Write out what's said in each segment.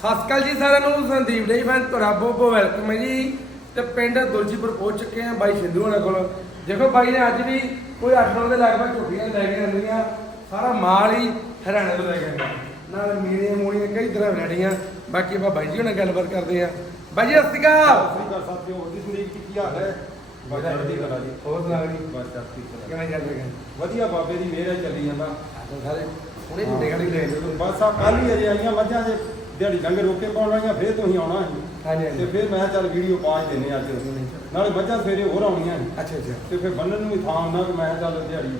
ਸਤਿ ਸ਼੍ਰੀ ਅਕਾਲ ਜੀ ਸਾਰਿਆਂ ਨੂੰ ਸੰਦੀਪ ਡੇਈ ਫੈਨ ਤੁਹਾਡਾ ਬਹੁਤ ਬਹੁਤ ਵੈਲਕਮ ਹੈ ਜੀ। ਤੇ ਪਿੰਡ ਦੁਲਜੀਪੁਰ ਪਹੁੰਚ ਚੁੱਕੇ ਹਾਂ ਬਾਈ ਸਿੰਧੂ ਹੋਣਾ ਕੋਲ। ਦੇਖੋ ਬਾਈ ਨੇ ਅੱਜ ਵੀ ਕੋਈ 8 ਦੇ ਲਗਭਗ ਝੋਟੀਆਂ ਲੈ ਕੇ ਆਉਂਦੀਆਂ ਸਾਰਾ ਮਾਲ ਹੀ ਹਰਿਆਣੇ ਤੋਂ ਲੈ ਕੇ ਆਉਂਦਾ। ਨਾਲ ਮੀਨੀਆਂ ਮੂਣੀਆਂ ਕਈ ਤਰ੍ਹਾਂ ਵੈਰਾਈਟੀਆਂ ਬਾਕੀ ਆਪਾਂ ਬਾਈ ਜੀ ਨਾਲ ਗੱਲਬਾਤ ਕਰਦੇ ਹਾਂ। ਬਾਈ ਜੀ ਸਤਿ ਸ਼੍ਰੀ ਅਕਾਲ। ਸ੍ਰੀ ਅਕਾਲ ਸਾਥੀਓ ਜਿਸ ਨੇ ਕੀ ਹਾਲ ਹੈ? ਬਸ ਚੜ੍ਹਦੀ ਕਲਾ ਜੀ। ਹੋਰ ਸੁਣਾ ਜੀ? ਬਸ ਚੜ੍ਹਦੀ ਕਲਾ। ਕਿਵੇਂ ਚੱਲ ਰਿਹਾ ਵਧੀਆ ਬਾਬੇ ਦੀ ਮਿਹਰ ਹੈ ਚੱਲੀ ਜਾਂਦਾ। ਸਾਰੇ ਹੁਣੇ ਝੋਟੇ ਖੜੀ ਲੈ ਜਾਓ ਬਸ ਆ ਕੱਲ ਹੀ ਅਜੇ ਆਈਆਂ ਮੱਝਾਂ ਜੇ। ਦਿਹਾੜੀ ਡੰਗਰ ਰੋਕੇ ਪਾਉਣ ਵਾਲੀਆਂ ਫੇਰ ਤੁਸੀਂ ਆਉਣਾ ਸੀ। ਹਾਂਜੀ ਤੇ ਹਾਂਜੀ ਫੇਰ ਮੈਂ ਚੱਲ ਵੀਡੀਓ ਪਾ ਹੀ ਦਿੰਨੇ ਅੱਜ। ਨਾਲੇ ਮੱਝਾਂ ਸਵੇਰੇ ਹੋਰ ਆਉਣੀਆਂ ਸੀ। ਅੱਛਾ ਅੱਛਾ। ਤੇ ਫੇਰ ਬੰਨਣ ਨੂੰ ਵੀ ਥਾਂ ਉਹਨਾਂ ਕਿ ਮੈਂ ਚੱਲ ਦਿਹਾੜੀ।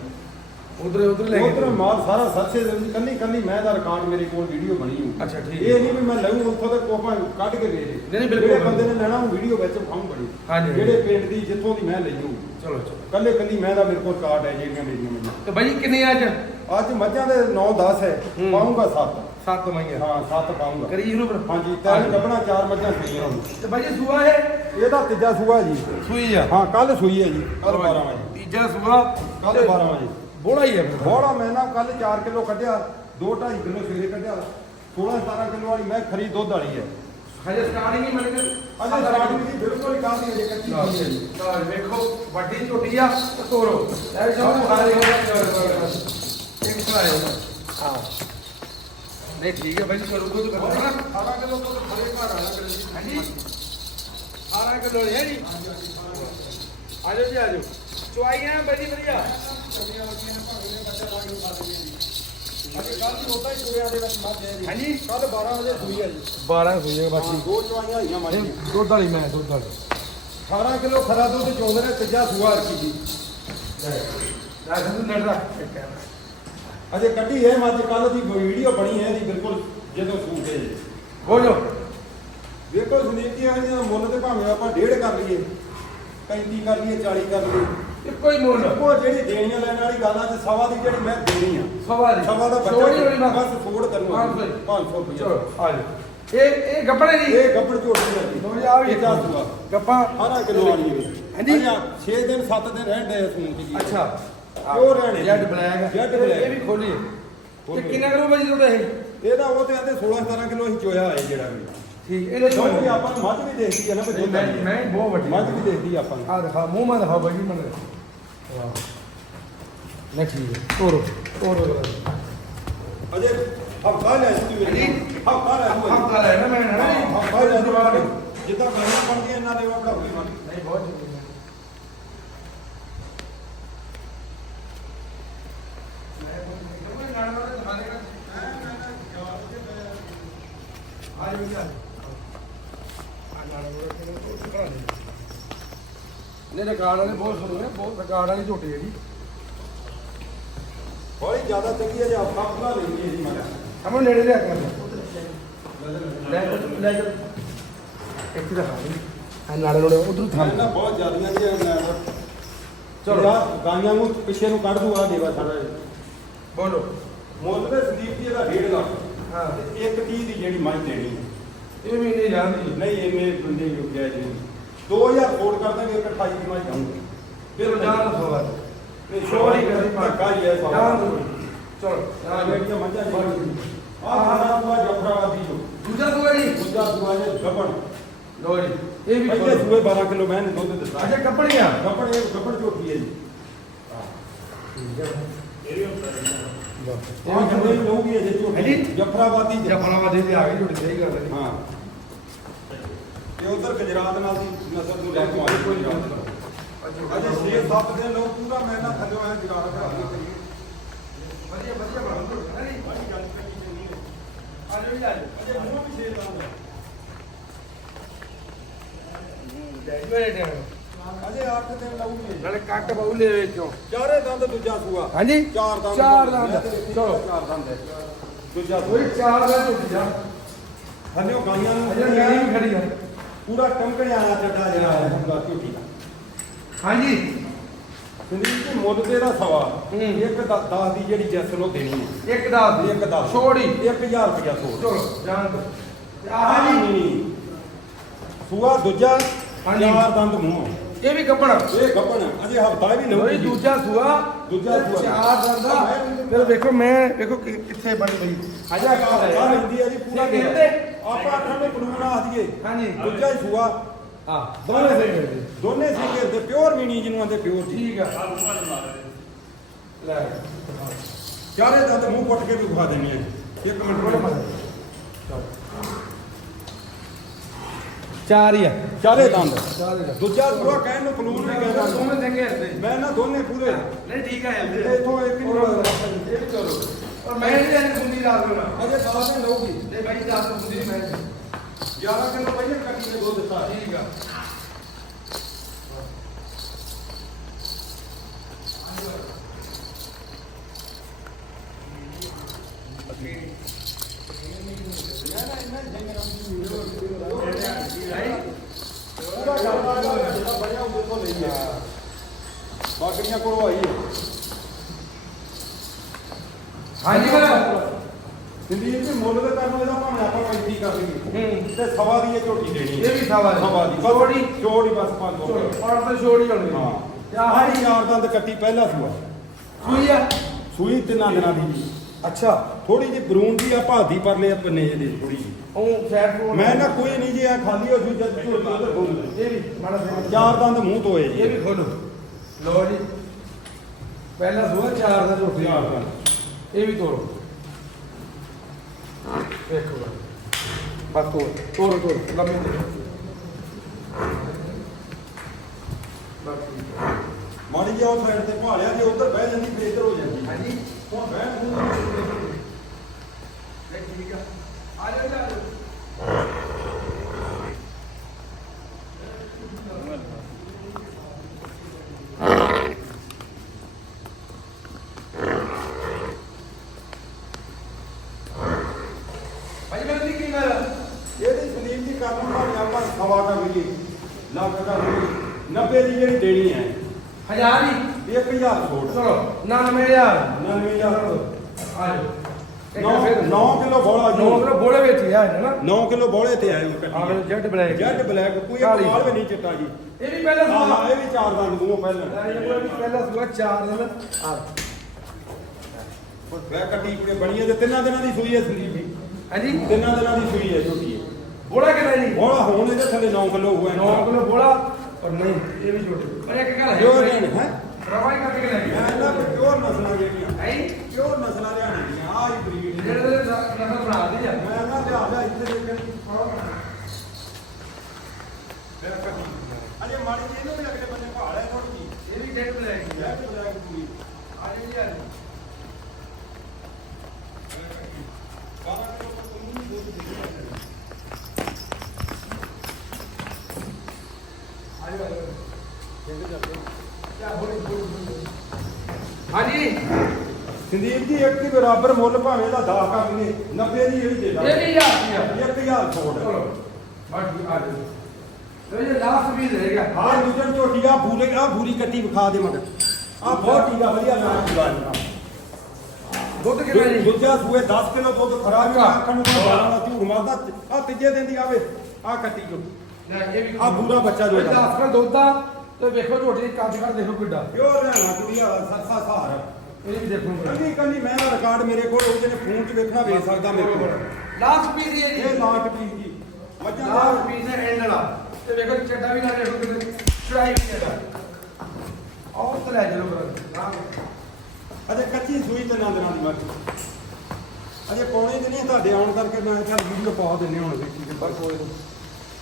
ਉਧਰ ਉਧਰ ਲੈ ਉਧਰ ਮਾਲ ਸਾਰਾ ਸਰਸੇ ਦੇ ਵਿੱਚ ਕੱਲੀ ਕੱਲੀ ਮੈਂ ਦਾ ਰਿਕਾਰਡ ਮੇਰੇ ਕੋਲ ਵੀਡੀਓ ਬਣੀ ਹੋਊ ਅੱਛਾ, ਠੀਕ ਇਹ ਨਹੀਂ ਵੀ ਮੈਂ ਲਊਂ ਉੱਥੋਂ ਤੇ ਕੋਪਾਂ ਕੱਢ ਕੇ ਦੇ ਦੇ। ਨਹੀਂ, ਬਿਲਕੁਲ। ਜਿਹੜੇ ਬੰਦੇ ਨੇ ਲੈਣਾ ਉਹ ਵੀਡੀਓ ਵਿੱਚ ਵਿਖਾਉਂ ਬੜੀ। ਹਾਂਜੀ। ਜਿਹੜੇ ਪਿੰਡ ਦੀ ਜਿੱਥੋਂ ਦੀ ਮੈਂ ਲਈ ਹੋਊ। ਚਲੋ ਚਲੋ। ਕੱਲੇ ਕੱਲੀ ਮੈਂ ਦਾ ਮੇਰੇ ਕੋਲ ਕਾਰਡ ਹੈ ਜਿਹੜੀਆਂ ਮੇਰੀਆਂ ਮੈਨੂੰ। ਤੇ ਬਾਈ ਜੀ ਕਿੰਨੇ ਅੱਜ? ਅੱਜ ਮੱਝਾਂ ਦੇ 9-10 ਹੈ। ਹੂੰ। ਪਾਉਂਗਾ 7 ਸੱਤ ਮਈਆਂ। ਹਾਂ 7 ਪਾਉਂਗਾ ਕਰੀ ਸ਼ੁਰੂ ਫਿਰ। ਹਾਂਜੀ ਤਿੰਨ ਗੱਬਣਾ ਚਾਰ ਮੱਝਾਂ ਸੂਈਆਂ ਹੁਣ ਤੇ ਬਾਈ ਜੀ ਸੂਆ ਹੈ ਇਹਦਾ ਤੀਜਾ ਸੂਆ ਜੀ। ਸੂਈ ਆ? ਹਾਂ ਕੱਲ ਸੂਈ ਹੈ ਜੀ। ਕੱਲ 12 ਵਜੇ। ਤੀਜਾ ਸੂਆ? ਕੱਲ 12 ਵਜੇ। ਬੋੜਾ ਹੀ ਹੈ ਬੋੜਾ ਮੈਂ ਨਾ ਕੱਲ 4 ਕਿਲੋ ਕੱਢਿਆ 2.5 ਕਿਲੋ ਸਵੇਰੇ ਕੱਢਿਆ 16-17 ਕਿਲੋ ਵਾਲੀ ਮੈਂ ਖਰੀ ਦੁੱਧ ਵਾਲੀ ਹੈ। ਹਜੇ ਸਟਾਰਟਿੰਗ ਹੀ ਮੰਨ ਕੇ ਅਜੇ ਸਟਾਰਟ ਨਹੀਂ ਬਿਲਕੁਲ ਹੀ ਕਾਹਦੀ ਅਜੇ ਕੱਚੀ ਹੋਈ ਹੈ ਤਾਂ ਵੇਖੋ ਵੱਡੀ ਝੋਟੀ ਆ ਤੋਰੋ। ਲੈ ਜਾਓ। ਸਾਰੇ ਇੱਕ ਸਲਾਈ ਹਾਂ। ਨਹੀਂ ਠੀਕ ਹੈ ਬਾਈ ਜੀ ਕਰੋ ਦੁੱਧ ਕਰੋ। ਨਾ 18 ਕਿਲੋ ਦੁੱਧ ਖਰੇ ਘਰ ਆਇਆ ਕਰੇ ਜੀ ਹਾਂਜੀ। 18 ਕਿਲੋ ਹੈ ਜੀ। ਆਜੋ ਜੀ ਆਜੋ ਚੁਆਈਆਂ ਬੜੀ ਵਧੀਆ। ਅਜੇ ਕੱਲ ਦੀ ਉਦਾਂ ਹੀ ਸੂਰਿਆਂ ਦੇ ਵਿੱਚ ਮੱਝ ਹੈ ਜੀ। ਹਾਂਜੀ। ਕੱਲ 12 ਵਜੇ ਸੂਈ ਹੈ ਜੀ। 12 ਸੂਈਆਂ ਹਾਂ, ਬਾਕੀ। ਦੋ ਚਵਾਈਆਂ ਹੋਈਆਂ ਦੀਆਂ। ਦੁੱਧ ਵਾਲੀ ਮੈਂ ਦੁੱਧ ਵਾਲੀ। 18 ਕਿਲੋ ਖਰਾ ਦੁੱਧ ਚੋਂਦੇ ਨੇ ਤੀਜਾ ਸੂਆ ਰਕੀ ਜੀ। ਲੈ ਸੰਦੂ ਨੜਦਾ ਅਜੇ ਕੱਢੀ ਹੈ ਮੱਝ ਕੱਲ ਦੀ ਵੀਡੀਓ ਬਣੀ ਹੈ ਇਹਦੀ ਬਿਲਕੁਲ ਜਦੋਂ ਸੂਟ ਹੈ। ਜੀ ਬੋਲੋ। ਵੇਖੋ ਜੀ ਇਹਨਾਂ ਮੁੱਲ ਤੇ ਭਾਵੇਂ ਆਪਾਂ ਡੇਢ ਕਰ ਲਈਏ 35 ਕਰ ਲਈਏ 40 ਕਰ ਲਈਏ ਇੱਕੋ ਹੀ ਮੁੱਲ। ਉਹ ਜਿਹੜੀ ਦੇਣੀਆਂ ਲੈਣ ਵਾਲੀ ਗੱਲ ਆ ਤੇ ਸਵਾ ਦੀ ਜਿਹੜੀ ਮੈਂ ਦੇਣੀ ਆ। ਸਵਾ ਦੀ। ਸਵਾ ਦਾ ਬੱਚਾ ਬਸ। ਫੋੜ ਕਰੂਗਾ। 500 500 ਰੁਪਏ ਚਲੋ ਆ ਜਾ ਇਹ ਇਹ ਗੱਬੜੇ ਦੀ? ਇਹ ਗੱਬੜ ਝੋਟੀ ਆ ਜੀ। ਜੀ, ਆਹ ਵੀ ਇਹ ਦੱਸ ਦੂਗਾ ਗੱਪਾਂ। 18 ਕਿਲੋ ਵਾਲੀ ਹੈ। ਹਾਂਜੀ। 6 ਦਿਨ 7 ਦਿਨ ਰਹਿੰਦੇ ਸੂਣ ਦੀ ਅੱਛਾ। ਪਿਓਰ ਰਹਿਣੇ ਜੈਡ ਬਲੈਕ ਜੈਡ ਇਹ ਬਲੈਕ। ਵੀ ਖੋਲੀ ਤੇ ਕਿੰਨਾ ਕਰੋ ਬਾਜੀ ਦੁੱਧ ਇਹ? ਇਹਦਾ ਉਹ ਤੇ ਆਂਦੇ 16 17 ਕਿਲੋ ਅਸੀਂ ਚੋਇਆ ਹੈ ਜਿਹੜਾ ਵੀ। ਠੀਕ ਇਹਦੇ ਕਿਉਂਕਿ ਆਪਾਂ ਨੂੰ ਮੱਝ ਵੀ ਦੇਖਦੀ ਆ ਨਾ ਵੀ ਦੁੱਧ ਮੈਂ ਹੈ। ਮੈਂ ਬਹੁਤ ਵੱਡੀ ਮੱਝ ਵੀ ਦੇਖਦੀ ਆਪਾਂ ਨੂੰ। ਆ ਦਿਖਾ ਮੂੰਹ ਮਾ ਦਿਖਾ ਬਾਜੀ ਮਨ ਵਾਹ। ਨਾ ਠੀਕ ਹੈ ਤੋਰੋ ਤੋਰੋ। ਅਜੇ ਹਫਤਾ ਲੈ ਜੂਗੀ ਹਾਂਜੀ। ਹਫਤਾ ਲੈ ਹਫ਼ਤਾ ਲੈ ਨਾ ਮੈਂ ਨਾ। ਹਫਤਾ ਲੈ ਜਿੱਦਾਂ ਗਾਣਾ ਬਣਦੀਆਂ ਇਹਨਾਂ ਦੇ ਉਹ ਘਰ ਵੀ ਨਹੀਂ ਬਹੁਤ ਹੈ ਨੇ ਰਿਕਾਰਡ ਵਾਲੇ ਬਹੁਤ ਸੁਣੇ ਬਹੁਤ ਰਿਕਾਰਡ ਵਾਲੀ ਝੋਟੀ ਹੈ ਜੀ। ਬੜੀ ਜ਼ਿਆਦਾ ਚੰਗੀ ਹੈ ਜੇ ਪੂਰਾ ਲੈਂਦੀ ਹੈ ਜੀ ਮੈਂ ਹਮੋਂ ਨੇੜੇ ਲਿਆ ਕਰ ਲੈ ਲੈ ਜਾ ਇੱਕ ਦਾ। ਖਾਣੀ ਆ ਨਾਲੇ ਨਾਲੇ ਉਧਰ ਥਾਂ ਨਾ ਬਹੁਤ ਜ਼ਿਆਦੀਆਂ ਜੀ ਮੈਂ ਚਲੋ। ਗਾਈਆਂ ਨੂੰ ਪਿੱਛੇ ਨੂੰ ਕੱਢ ਦੂਗਾ ਦੇਵਾ ਸਾਰਾ। ਬੋਲੋ। ਮੁੱਲ ਤੇ ਸੰਦੀਪ ਜੀ ਇਹਦਾ 1.5 ਲੱਖ। ਹਾਂ। ਤੇ ਇੱਕ 30 ਦੀ ਜਿਹੜੀ ਮੱਝ ਦੇਣੀ ਹੈ। ਇਹ ਵੀ ਨਹੀਂ ਜਾਂਦੀ ਨਹੀਂ। ਇਹ ਮੇਰੇ ਬੰਦੇ ਯੋਗ ਹੈ ਜੀ। 2000 ਕੋਡ ਕਰ ਦਾਂਗੇ ਇੱਕ 28 ਦੀ ਮੱਝ ਜਾਊਂਗਾ। ਫਿਰ ਜਾਨ ਸਵਾਲ ਨਹੀਂ ਛੋੜੀ ਕਰੀ ਧੱਕਾ ਹੀ ਹੈ ਜਾਨ ਸਵਾਲ ਦੋ ਚਲੋ ਆ ਜਿਹੜੀਆਂ ਮੱਝਾਂ ਜੀ ਆ ਸਾਡਾ ਦੂਆ ਜਫਰਾਬਾਦੀ ਜੋ। ਦੂਜਾ ਸੂਆ ਜੀ। ਦੂਜਾ ਦੂਆ ਜੇ ਗੱਬਣ। ਲੋ ਜੀ ਇਹ ਵੀ ਪਹਿਲੇ ਸੂਏ 12 ਕਿਲੋ ਮੈਂ ਨੇ ਦੁੱਧ ਦਿੱਤਾ। ਅੱਛਾ ਕੱਪੜੀਆਂ ਗੱਬਣ ਇਹ ਗੱਬਣ ਝੋਟੀ ਹੈ ਜੀ। ਇਹ ਆ ਗੱਬਣ ਹੀ ਲਊਗੀ ਅਜੇ ਹਾਂਜੀ। ਝੋਟੀ ਜਫਰਾਬਾਦੀ ਜੀ? ਜਫਰਾਬਾਦੀ ਦੇ ਆ ਗਈ ਝੋਟੀ ਸਹੀ ਗੱਲ ਹੈ ਹਾਂ। ਤੇ ਉਧਰ ਗੁਜਰਾਤ ਨਾਲ ਦੀ ਨਸਲ ਨੂੰ ਲੈ ਕੇ ਆਈ ਕੋਈ ਅਜੇ 6-7 ਦਿਨ ਲੋਕ ਪੂਰਾ ਮੈਂ ਨਾ ਥੱਲੇ ਆਇਆ ਜਗਾੜ ਕਰਾ ਕੇ ਵਧੀਆ ਵਧੀਆ ਬਣਾਉਂਦੇ ਹੈ ਨਹੀਂ? ਆ ਜਾਓ ਜੀ ਆ ਜਾਓ। ਅਜੇ ਮੂੰਹ ਵੀ ਛੇ ਲਾਉਂਦਾ। ਡੈਡੀ ਮੇਰੇ ਟਾਈਮ। ਅਜੇ 8 ਦਿਨ ਲਾਉਂਗੇ ਨਾਲੇ ਕੱਟ ਬਾਉ ਲੈ ਵਿੱਚੋਂ ਚਾਰੇ ਦੰਦ ਦੂਜਾ ਸੂਆ। ਹਾਂਜੀ? ਚਾਰ ਦੰਦ ਚਾਰ ਦੰਦ। ਚਲੋ। ਚਾਰ ਦੰਦ ਹੈ। ਦੂਜਾ ਕੋਈ ਚਾਰ ਦਾ ਆ ਥੱਲੇ ਉਹ ਗਾਈਆਂ ਨੂੰ ਅਜੇ ਮੇਰੀ ਵੀ ਖੜੀ ਆ ਪੂਰਾ ਟੰਕੜਿਆ ਵਾਲਾ ਚੱਡਾ ਜਿਹੜਾ ਹੈ ਹੁੰਦਾ ਦਾ। ਹਾਂਜੀ। ਸੰਦੀਪ ਜੀ ਮੁੱਲ ਤੇ ਦਾ ਸਵਾ। ਹੂੰ। ਇੱਕ 10 ਦੀ ਜਿਹੜੀ ਜੈਸਨ ਉਹ ਦੇਣੀ ਹੈ। ਇੱਕ ਦਾ। ਇੱਕ ਦਸ। ਛੋੜੀ। 1000 ਰੁਪਇਆ ਸੋੜ ਚਲੋ ਜਾਣ ਦੋ ਆਹ ਜੀ। ਸੂਆ ਦੂਜਾ ਹਾਂਜੀ। ਚਾਰ ਦੰਦ ਮੂੰਹ। ਇਹ ਵੀ ਕੱਪੜਾ ਇਹ ਗੱਪਣ ਅਜੇ ਹਫਤਾ ਵੀ ਨਹੀਂ ਜੀ ਦੂਜਾ ਸੂਆ। ਦੂਜਾ ਸੂਆ। ਚਾਰ ਦੰਦਾ। ਫਿਰ ਵੇਖੋ ਮੈਂ ਵੇਖੋ ਕਿੱਥੇ ਬਣੀ ਪਈ ਅਜਾ ਕਾ ਲੈਂਦੀ ਹੈ ਜੀ ਪੂਰਾ? ਆ ਆਪਾਂ ਅੱਠਾਂ ਦੇ ਕਾਨੂੰਨ ਆਖ ਦਈਏ। ਹਾਂਜੀ। ਦੂਜਾ ਹੀ ਸੂਆ। ਹਾਂ। ਦੋਵੇਂ ਸਿੰਘ ਜੀ ਦੋਨੇ ਸਿੰਗੇ ਤੇ ਪਿਓਰ ਮੀਨੀ ਜਿਹਨੂੰ ਆਂਦੇ ਪਿਓਰ ਠੀਕ ਆ। ਲੈ। ਚਾਰੇ ਦੰਦ ਮੂੰਹ ਪੁੱਟ ਕੇ ਵੀ ਵਿਖਾ ਦੇਣੀ ਹੈ ਇੱਕ ਮਿੰਟ ਰੁਕੋ। ਚਾਰ ਹੀ ਆ। ਚਾਰੇ ਦੰਦ। ਹੀ ਦੂਜਾ ਸੂਆ ਕਹਿਣ ਨੂੰ ਕਾਨੂੰਨ ਵੀ ਕਹਿੰਦਾ ਦੋਵੇਂ ਸਿੰਘ ਹਿਲਦੇ ਮੈਂ ਨਾ ਦੋਨੇ ਪੂਰੇ। ਨਹੀਂ ਠੀਕ ਆ ਹਿਲਦੇ ਇੱਥੋਂ ਇੱਕ ਹੀ ਇਹ ਵੀ ਕਰੋ। ਔਰ ਮੈਂ ਨਹੀਂ ਜਾਣੀ ਬੁੰਦੀ ਰਾਤ ਨੂੰ। ਨਾ ਅਜੇ 10 ਦਿਨ ਲਊਗੀ ਨਹੀਂ ਰਾਤ ਨੂੰ ਬੁੰਦੀ ਮੈਂ 11 ਕਿਲੋ ਪਹਿਲੇ ਕੱਟੀ ਦੇ ਦੋ ਦਿੱਤਾ। ਠੀਕ ਆ ਉਹਦਾ ਕਰਦਾ ਹੈਗਾ, ਜਿਹੜਾ ਬਣਿਆ ਉਹਦੇ ਤੋਂ ਲਈ ਹੈ ਬਾਕਰੀਆਂ ਕੋਲੋਂ ਆਈ ਹੈ ਹਾਂਜੀ ਮੇਰਾ ਸੰਦੀਪ ਜੀ ਮੁੱਲ ਦੇ ਕਰਨ ਇਹਦਾ ਭਾਵੇਂ ਆਪਾਂ 35 ਕਰ ਲਈਏ। ਹੂੰ। ਤੇ ਸਵਾ ਦੀ ਇਹ ਝੋਟੀ ਦੇਣੀ ਇਹ ਵੀ ਸਵਾ ਦੀ। ਸਵਾ ਦੀ। ਛੋਟੀ? ਛੋੜੀ ਬਸ ਪੰਜ ਹੋ ਗਏ ਔਰ ਤਾਂ ਛੋੜ ਹੀ ਹੋਣੀ ਹਾਂ। ਆਹ ਆਹੀ ਯਾਰ ਦੰਦ ਕੱਟੀ ਪਹਿਲਾ ਸੂਆ। ਸੂਈ ਆ? ਸੂਈ ਤਿੰਨਾਂ ਦਿਨਾਂ ਦੀ। ਜੀ ਅੱਛਾ ਥੋੜੀ ਜਿਹੀ ਬਰੂਨ ਦੀ ਆ ਭਾਦੀ ਪਰਲੇ ਪੰਨੇ ਜਿਹੇ ਦੀ ਥੋੜੀ ਜਿਹੀ। ਉਹ ਫੈਟ ਨੂੰ ਮੈਂ ਨਾ ਕੋਈ ਨਹੀਂ ਜੀ ਆ ਖਾਲੀ ਹੋ ਜੂ ਜਦ ਝੋਟੀ ਉਧਰ ਇਹ ਵੀ ਮਾੜਾ ਸਿੰਘ ਚਾਰ ਦੰਦ ਮੂੰਹ ਤੋਏ ਇਹ ਜੀ। ਵੀ ਖੋਲੋ ਲੋ ਜੀ। ਪਹਿਲਾ ਸੂਆ ਚਾਰ ਦਾ ਝੋਟੀ। ਦੰਦ। ਇਹ ਵੀ ਤੋੜੋ। ਦੇਖੋ ਬਸ ਤੋੜ ਤੋੜ ਤੋੜ ਲੰਮੀ ਮਾੜੀ ਜਿਹਾ ਸਾਈਡ ਤੇ ਭਾਲਿਆ ਜੇ ਉਧਰ ਬਹਿ ਜਾਂਦੀ ਫੇਰ ਹੋ ਜਾਂਦੀ ਹਾਂਜੀ ਹੁਣ ਬਹਿ ਮੂੰਹ ਇਹ ਠੀਕ ਆ ਆ ਜਾਓ ਜੀ, ਆ ਜਾਓ ਭਾਈ ਮੈਂ ਦੀ ਕੀ ਮਾਰਾ ਇਹਦੀ ਸੰਦੀਪ ਜੀ ਕਰਨ ਭਾਵੇਂ ਆਪਾਂ ਸਵਾ ਕਰ ਲਈਏ ਲੱਖ ਕਰ ਲਈਏ 90 ਦੀ ਜਿਹੜੀ ਦੇਣੀ ਹੈ। ਹਜ਼ਾਰ ਹੀ? 1000 ਛੋੜ ਚਲੋ 99000 99000 ਆ ਜਾਓ। 9 9 ਕਿਲੋ ਬੋਲਾ ਨੌ ਕਿਲੋ ਬੋਲੇ ਵਿੱਚ ਹੀ ਆ ਨਾ। 9 ਕਿਲੋ ਬੋਲੇ ਤੇ ਆਏ ਆ ਵੇ ਜੈਡ ਬਲੈਕ। ਜੈਡ ਬਲੈਕ ਕੋਈ। ਕਮਾਲ ਵੀ ਨਹੀਂ ਚਿੱਟਾ ਜੀ। ਇਹ ਵੀ ਪਹਿਲਾਂ ਸੁਆ। ਇਹ ਵੀ ਚਾਰ ਦੰਦ ਮੂੰਹ ਪਹਿਲਾਂ। ਇਹ ਵੀ ਪਹਿਲਾਂ ਸੁਆ ਚਾਰ ਦਿਨ ਆ ਮੈਂ ਕੱਟੀ ਕੁੜੇ ਬਣੀ ਤੇ ਤਿੰਨਾਂ ਦਿਨਾਂ ਦੀ ਸੂਈ ਹੈ ਸੰਦੀਪ ਜੀ। ਹਾਂਜੀ? ਤਿੰਨਾਂ ਦਿਨਾਂ ਦੀ ਸੂਈ ਹੈ ਛੋਟੀ ਹੈ। ਬੋਲਾ ਕਿੰਨਾ ਜੀ? ਬੋਲਾ ਹੁਣ ਇਹਦੇ ਥੱਲੇ 9 ਕਿਲੋ ਹੋਇਆ 9 ਕਿਲੋ ਬੋਲਾ। ਪਰ ਨਹੀਂ ਇਹ ਵੀ ਛੋਟੇ। ਪਰ ਇੱਕ ਗੱਲ ਹੈ ਪਿਓਰ ਨਹੀਂ ਹੈ? ਰਵਾਈ ਕਰਕੇ ਲੈ ਗਿਆ ਇਹਨਾਂ ਪਿਓਰ ਨਸਲਾਂ ਜਿਹੜੀਆਂ। ਹੈ ਪਿਓਰ ਨਸਲਾਂ ਲਿਆਣੀ ਦੀਆਂ ਆਹ ਹੀ ਬਰੀਡ ਜਿਹੜੇ ਦੇ ਨਸਲ ਬਣਾ ਦੀ ਆ ਮੈਂ ਨਾ ਲਿਆ ਲਿਆ ਇੱਥੇ ਦੇਖਣ ਮੇਰਾ ਕੱਟੀ ਅਜੇ ਮਾੜੀ ਜੀ ਇਹਨੂੰ ਵੀ ਅਗਲੇ ਬੰਨੇ ਭਾਲ ਹੈ ਥੋੜੀ ਜੀ ਇਹ ਵੀ ਜੈਡ ਬਲੈਕ ਇਹ ਵੀ ਬਲੈਕ ਪੂਰੀ ਆ ਜੀ ਆ ਜੀ ਬਾਰਾਂ ਕਿਲੋ ਪਰ ਤੁਹਾਨੂੰ ਦੁੱਧ ਦੇ ਦਿੰਦੇ ਆ ਜਾਓ ਕਿਆ ਬੋਲੀ ਬੋਲੀ ਹਾਂਜੀ ਸੰਦੀਪ ਜੀ ਇੱਕ ਹੀ ਬਰਾਬਰ ਮੁੱਲ ਭਾਵੇਂ ਇਹਦਾ 10 ਕਰ ਲਈਏ 90 ਦੀ ਇਹ ਵੀ ਦੇ ਦਾਂਗੇ ਵੀ ਆ ਗਿਆ 1000 ਛੋੜ ਚਲੋ ਬਾਕੀ ਆ ਜਾਓ। ਇਹ ਜੇ ਲਾਸਟ ਵੀ ਰਹੇਗਾ ਹਾਂ ਦੂਜਨ ਝੋਟੀ ਆ ਪੂਰੇ ਆ ਪੂਰੀ ਕੱਟੀ ਵਿਖਾ ਦੇ ਮਗਰ ਆ ਬਹੁਤ ਟੀਕਾ ਵਧੀਆ ਨਾ ਪੂਰਾ ਦੁੱਧ ਕਿੰਨਾ ਜੀ? ਦੂਜਾ ਸੂਏ 10 ਕਿਲੋ ਦੁੱਧ ਖਰਾਬ ਹੀ ਆਖਣ ਨੂੰ ਬਾਲਾਂ ਦਾ ਝੂਠ ਮਾਰਦਾ। ਆ ਤੀਜੇ ਦਿਨ ਦੀ ਆਵੇ ਆ ਕੱਟੀ ਜੋ ਵੀ ਆਹ ਪੂਰਾ ਬੱਚਾ ਜੋ ਇਹਦਾ। 10 ਕਿਲੋ ਦੁੱਧ ਆ ਤੇ ਵੇਖੋ ਝੋਟੀ ਦੀ ਕੱਦ ਕਰ ਦੇਖੋ ਕਿੱਡਾ। ਪਿਓਰ ਰਹਿਣਾ ਕੁੜੀ ਵਾਲਾ ਸਰਸਾ ਸਹਾਰ ਇਹ ਵੀ ਦੇਖੋ ਕੱਲੀ ਕੱਲੀ ਮੈਂ ਦਾ ਰਿਕਾਰਡ ਮੇਰੇ ਕੋਲ ਉਹ ਜਿਹਨੇ ਫੋਨ 'ਚ ਵੇਖਣਾ ਵੇਖ ਸਕਦਾ ਮੇਰੇ ਕੋਲ। ਲਾਸਟ ਪੀਸ ਹੀ ਹੈ ਜੀ। ਇਹ ਲਾਟ ਪੀਸ ਜੀ। ਮੱਝਾਂ ਲਾਸਟ ਦਾ ਪੀਸ ਹੈ ਐਂਡ ਵਾਲਾ। ਤੇ ਵੇਖੋ ਚੱਡਾ ਵੀ ਨਾ ਦੇਖੋ ਕਿਤੇ ਚੜਾਈ ਵੀ ਹੈ ਆਹ ਤੇ ਲੈ ਚਲੋ ਬਰਾ। ਅਜੇ ਕੱਚੀ ਸੂਈ ਤੇ ਨੰਦਰਾਂ ਦੀ ਮੱਝ। ਅਜੇ ਪੌਣੇ ਦਿਨ ਹੀ ਤੁਹਾਡੇ ਆਉਣ ਕਰਕੇ ਮੈਂ ਚੱਲ ਵੀਡੀਓ ਪਾ ਦਿੰਨੇ ਹੁਣ ਵੇਖੀ ਕਿ ਪਰ ਕੋਈ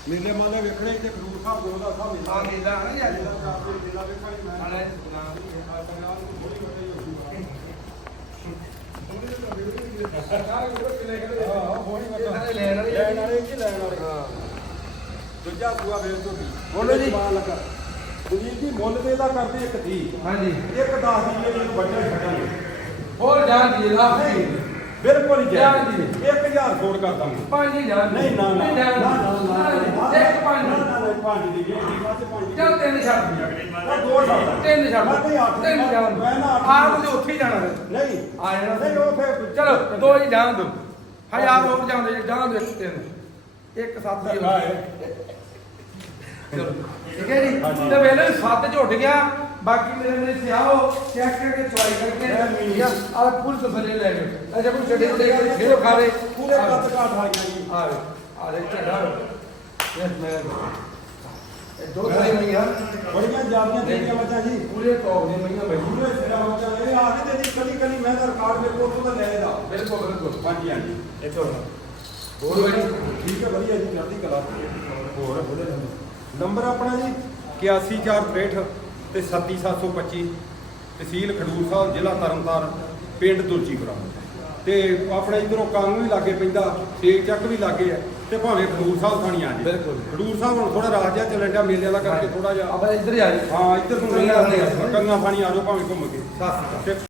ਮੇਲੇ ਮਾਲੇ ਵੇਖਣੇ ਤੇ ਖਰੂਰ ਸਾਹਿਬ ਦੋ ਦਾ ਸਾਹਿਬ ਆ ਨੀਲਾ ਨਾ ਜੀ ਅੱਜ। ਮੇਲਾ ਕਰਦੇ ਮੇਲਾ ਵੇਖਣੀ ਮੈਂ ਨਾਲੇ ਦੀ ਹਾਂ ਹੋਣੀ ਇਹ ਸਾਰੇ ਲੈਣ ਵਾਲੇ ਲੈਣ ਵਾਲੇ ਕੀ ਲੈਣ ਵਾਲੇ ਹਾਂ ਦੂਜਾ ਸੂਆ ਵੇਚ ਦੋ ਬੋਲੋ ਜੀ। ਲੱਗਾ। ਸੁਨੀਲ ਜੀ ਮੁੱਲ ਤੇ ਇਹਦਾ ਕਰਦੇ ਇੱਕ 30 ਹਾਂਜੀ। ਇੱਕ 10 ਦੀ ਜਿਹੜੀ ਬੱਚਾ ਛੱਡਾਂਗੇ। ਹੋਰ ਦੀ ਲਾਸਟ ਨਹੀਂ ਪੀਸ ਬਿਲਕੁਲ ਹੀ ਜਾਇਜ਼ ਦੀ। 1000 ਛੋੜ ਕਰ ਦਾਂਗੇ। ਪੰਜ ਹੀ ਜਾਣ ਨਹੀਂ ਨਾ ਨਾ। ਨਾ ਨਾ ਇੱਕ ਪੰਜ ਨਾ। ਨਾ ਨਾ ਪੰਜ ਦੀ ਜਿਹੜੀ ਬਾਅਦ ਚ ਪੰਜ ਦੀ। ਚੱਲ ਤਿੰਨ ਛੱਡ ਦੀ। ਉਹ ਦੋ ਛੱਡ ਤਿੰਨ ਛੱਡ ਮੈਂ ਨਹੀਂ ਅੱਠ ਤਿੰਨ ਜਾਣ ਮੈਂ ਨਾ ਅੱਠ ਆਪ ਤੇ ਉੱਥੇ ਹੀ ਜਾਣਾ ਫਿਰ। ਨਹੀਂ। ਆ ਜਾਣਾ। ਨਹੀਂ ਉਹ ਫਿਰ ਚਲੋ ਦੋ ਹੀ ਜਾਣ ਦੋ ਹਜ਼ਾਰ ਹੋਰ ਜਾਂਦੇ ਜੀ ਜਾਣ ਦੋ ਇੱਕ ਤਿੰਨ। ਇੱਕ ਸੱਤ ਦੀ ਹੋ। ਗਈ। ਚਲੋ ਠੀਕ ਹੈ ਜੀ। ਹਾਂਜੀ। ਤੇ ਵੇਲੇ ਸੱਤ ਝੁੱਟ ਗਿਆ। ਬਾਕੀ ਮੇਰੇ ਮੇਰੇ ਸਿਆਓ ਚੈੱਕ ਕਰਕੇ ਚੁਆਈ ਕਰਕੇ ਵੀ- ਯਾ ਆ। ਪੂਰੀ ਤਸੱਲੀ ਲੈ ਗਏ ਅਜੇ ਕੋਈ ਛੱਡੇ ਦੇ ਫੇਰ ਖਾ ਰਹੇ ਪੂਰੇ ਕੱਤ ਘਾਟ ਆ ਗਿਆ ਜੀ। ਆ ਵੇ ਆ ਦੇ ਝੱਡਾ ਇਹ ਮੈਂ ਦੋ ਮਈਆਂ ਬੜੀਆਂ ਮੱਝਾਂ ਜੀ। ਪੂਰੇ ਟੌਪ ਦੀਆਂ ਮਈਆਂ ਬਈ। ਪੂਰੇ ਸਿਰਾ ਮੱਝਾਂ ਇਹ ਆ ਕੇ ਤੇ ਕੱਲੀ ਕੱਲੀ ਮੈਂ ਦਾ ਰਿਕਾਰਡ ਮੇਰੇ ਕੋਲ ਤੋਂ ਤਾਂ ਲੈ ਦਾ ਬਿਲਕੁਲ ਬਿਲਕੁਲ। ਹਾਂਜੀ ਹਾਂਜੀ। ਇਹ ਤੋਂ ਹੋਰ ਬਈ? ਠੀਕ ਹੈ ਵਧੀਆ ਜੀ ਚੜ੍ਹਦੀ ਕਲਾ। ਹੋਰ ਨੰਬਰ ਆਪਣਾ ਜੀ 81463 ਤੇ 37725 ਤਹਿਸੀਲ ਖਡੂਰ ਸਾਹਿਬ ਜ਼ਿਲ੍ਹਾ ਤਰਨਤਾਰਨ ਪਿੰਡ ਦੁਲਚੀਪੁਰਾ ਤੇ ਆਪਣਾ ਇਧਰੋਂ ਕੰਮ ਵੀ ਲਾਗੇ ਪੈਂਦਾ ਸੇਕ ਚੱਕ ਵੀ ਲਾਗੇ ਆ। ਤੇ ਭਾਵੇਂ ਖਡੂਰ ਸਾਹਿਬ ਥਾਣੀ ਆ ਜੀ। ਬਿਲਕੁਲ। ਖਡੂਰ ਸਾਹਿਬ ਹੁਣ ਥੋੜਾ ਰਾਜ ਜਿਹਾ ਚੱਲਣ ਡਿਆ ਮੇਲੇ ਵਾਲਾ ਕਰਕੇ ਥੋੜਾ ਜਿਹਾ। ਆਪਾਂ ਇੱਧਰ ਹੀ ਆ ਜੀ। ਹਾਂ ਇੱਧਰ ਨੂੰ ਕੰਗਾਂ ਥਾਣੀ ਆ ਜਾਓ। ਆ ਭਾਵੇਂ ਘੁੰਮ ਕੇ। ਸਤਿ ਸ਼੍ਰੀ ਅਕਾਲ। ਤੇ